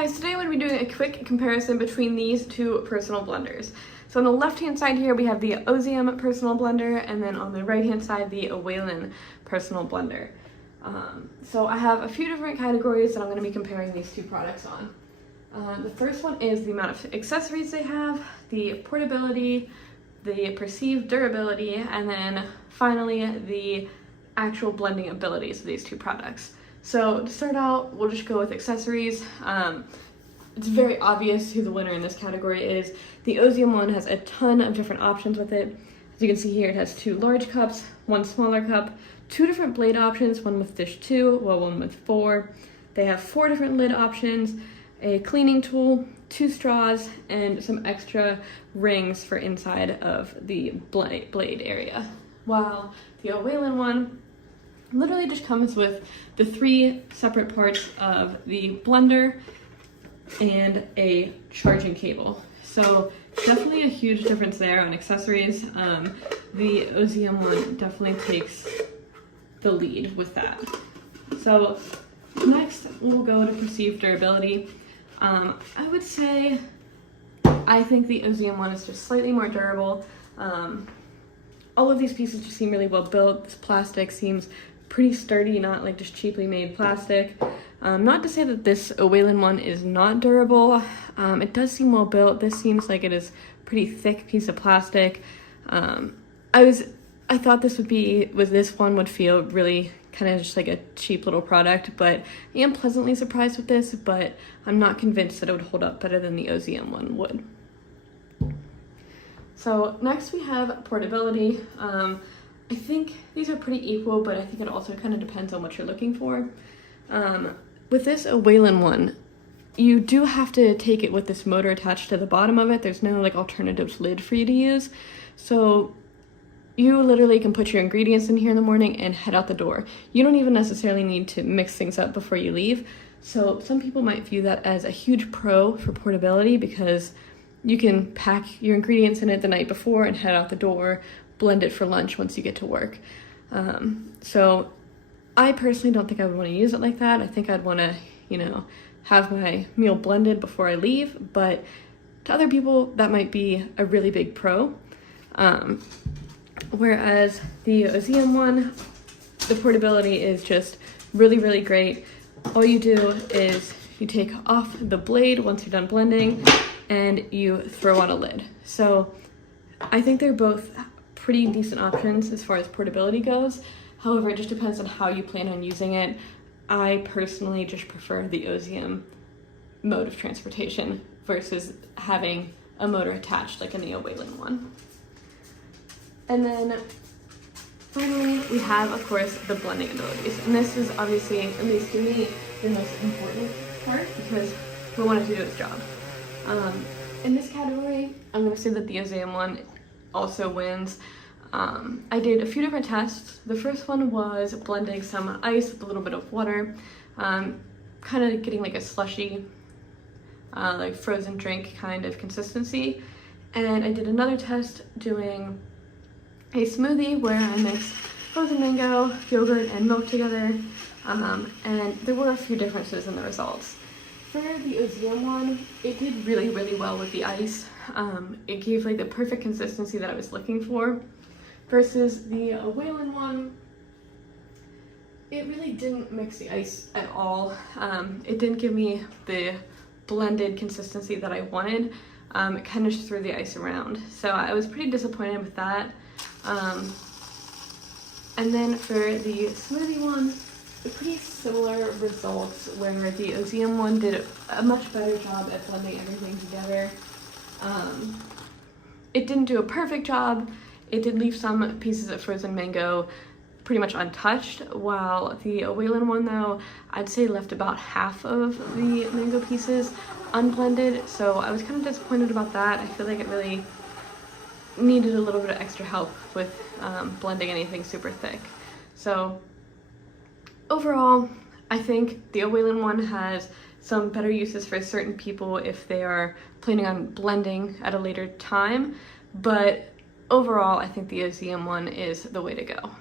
guys, today I'm going to be doing a quick comparison between these two personal blenders. So on the left hand side here we have the OSEYM personal blender, and then on the right hand side the Owaylon personal blender. So I have a few different categories that I'm going to be comparing these two products on. The first one is the amount of accessories they have, the portability, the perceived durability, and then finally the actual blending abilities of these two products. So to start out, we'll just go with accessories. It's very obvious who the winner in this category is. The OSEYM one has a ton of different options with it. As you can see here, it has 2 large cups, 1 smaller cup, 2 different blade options, one with dish 2, while one with 4. They have 4 different lid options, a cleaning tool, 2 straws, and some extra rings for inside of the blade area. While the Owaylon one literally just comes with the 3 separate parts of the blender and a charging cable. So definitely a huge difference there on accessories. The OSEYM one definitely takes the lead with that. So next we'll go to perceived durability. I would say I think the OSEYM one is just slightly more durable. All of these pieces just seem really well built. This plastic seems pretty sturdy, not like just cheaply made plastic. Not to say that this Owaylon one is not durable. It does seem well built. This seems like it is a pretty thick piece of plastic. I thought this one would feel really kind of just like a cheap little product, but I am pleasantly surprised with this, but I'm not convinced that it would hold up better than the OSEYM one would. So next we have portability. I think these are pretty equal, but I think it also kind of depends on what you're looking for. With this Owaylon one, you do have to take it with this motor attached to the bottom of it. There's no like alternatives lid for you to use. So you literally can put your ingredients in here in the morning and head out the door. You don't even necessarily need to mix things up before you leave. So some people might view that as a huge pro for portability because you can pack your ingredients in it the night before and head out the door, blend it for lunch once you get to work. So I personally don't think I would want to use it like that. I think I'd want to, have my meal blended before I leave, but to other people that might be a really big pro. Whereas the OSEYM one, the portability is just really, really great. All you do is you take off the blade once you're done blending and you throw on a lid. So I think they're both pretty decent options as far as portability goes. However, it just depends on how you plan on using it. I personally just prefer the OSEYM mode of transportation versus having a motor attached like in the Owaylon one. And then finally we have, of course, the blending abilities. And this is obviously, at least to me, the most important part because we want it to do its job. In this category, I'm going to say that the OSEYM one also wins. I did a few different tests. The first one was blending some ice with a little bit of water, kind of getting like a slushy, like frozen drink kind of consistency. And I did another test doing a smoothie where I mixed frozen mango, yogurt, and milk together, and there were a few differences in the results. For the OSEYM one, it did really, really well with the ice. It gave like the perfect consistency that I was looking for. Versus the Owaylon one, it really didn't mix the ice at all. It didn't give me the blended consistency that I wanted. It kind of just threw the ice around. So I was pretty disappointed with that. And then for the smoothie one, pretty similar results where the OSEYM one did a much better job at blending everything together. It didn't do a perfect job. It did leave some pieces of frozen mango pretty much untouched, while the Owaylon one though, I'd say left about half of the mango pieces unblended, so I was kind of disappointed about that. I feel like it really needed a little bit of extra help with blending anything super thick. So overall, I think the Owaylon one has some better uses for certain people if they are planning on blending at a later time, but overall, I think the OSEYM one is the way to go.